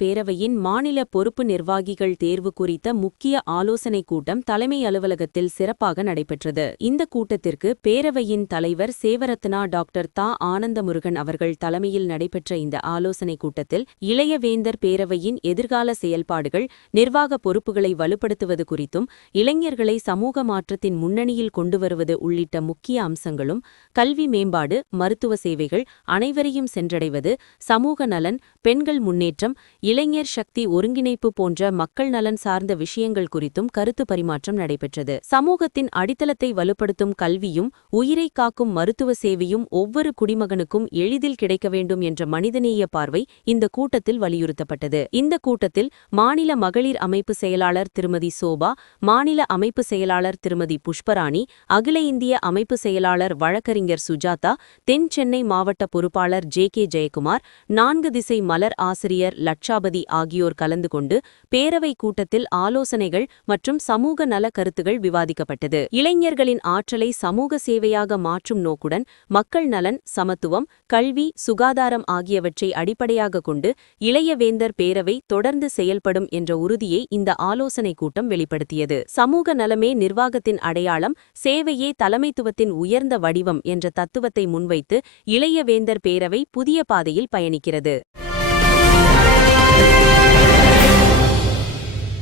பேரவையின் மாநில பொறுப்பு நிர்வாகிகள் தேர்வு குறித்த முக்கிய ஆலோசனைக் கூட்டம் தலைமை அலுவலகத்தில் சிறப்பாக நடைபெற்றது. இந்த கூட்டத்திற்கு பேரவையின் தலைவர் சேவரத்னா டாக்டர் தா. ஆனந்தமுருகன் அவர்கள் தலைமையில் நடைபெற்ற இந்த ஆலோசனைக் கூட்டத்தில் இளையவேந்தர் பேரவையின் எதிர்கால செயல்பாடுகள், நிர்வாக பொறுப்புகளை வலுப்படுத்துவது குறித்தும், இளைஞர்களை சமூக மாற்றத்தின் முன்னணியில் கொண்டுவருவது உள்ளிட்ட முக்கிய அம்சங்களும், கல்வி மேம்பாடு, மருத்துவ சேவைகள், அனைவரையும் சென்றடைவது, சமூக நலன், பெண்கள் முன்னேற்றம், இளைஞர் சக்தி ஒருங்கிணைப்பு போன்ற மக்கள் நலன் சார்ந்த விஷயங்கள் குறித்தும் கருத்து பரிமாற்றம் நடைபெற்றது. சமூகத்தின் அடித்தளத்தை வலுப்படுத்தும் கல்வியும், உயிரை காக்கும் மருத்துவ சேவையும் ஒவ்வொரு குடிமகனுக்கும் எளிதில் கிடைக்க வேண்டும் என்ற மனிதநேய பார்வை இந்த கூட்டத்தில் வலியுறுத்தப்பட்டது. இந்த கூட்டத்தில் மாநில மகளிர் அமைப்பு செயலாளர் திருமதி சோபா, மாநில அமைப்பு செயலாளர் திருமதி புஷ்பராணி, அகில இந்திய அமைப்பு செயலாளர் வழக்கறிஞர் சுஜாதா, தென் சென்னை மாவட்ட பொறுப்பாளர் கே ஜெயக்குமார், 4 திசை மலர் ஆசிரியர் லட்சாபதி ஆகியோர் கலந்து கொண்டு பேரவை கூட்டத்தில் ஆலோசனைகள் மற்றும் சமூக நல கருத்துகள் விவாதிக்கப்பட்டது. இளைஞர்களின் ஆற்றலை சமூக சேவையாக மாற்றும் நோக்குடன் மக்கள் நலன், சமத்துவம், கல்வி, சுகாதாரம் ஆகியவற்றை அடிப்படையாக கொண்டு இளையவேந்தர் பேரவை தொடர்ந்து செயல்படும் என்ற உறுதியை இந்த ஆலோசனைக் கூட்டம் வெளிப்படுத்தியது. சமூக நலமே நிர்வாகத்தின் அடையாளம், சேவையே தலைமைத்துவத்தின் உயர்ந்த வடிவம் என்ற தத்துவத்தை முன்வைத்து இளையவேந்தர் பேரவை புதிய பாதையில் பயணிக்கிறது.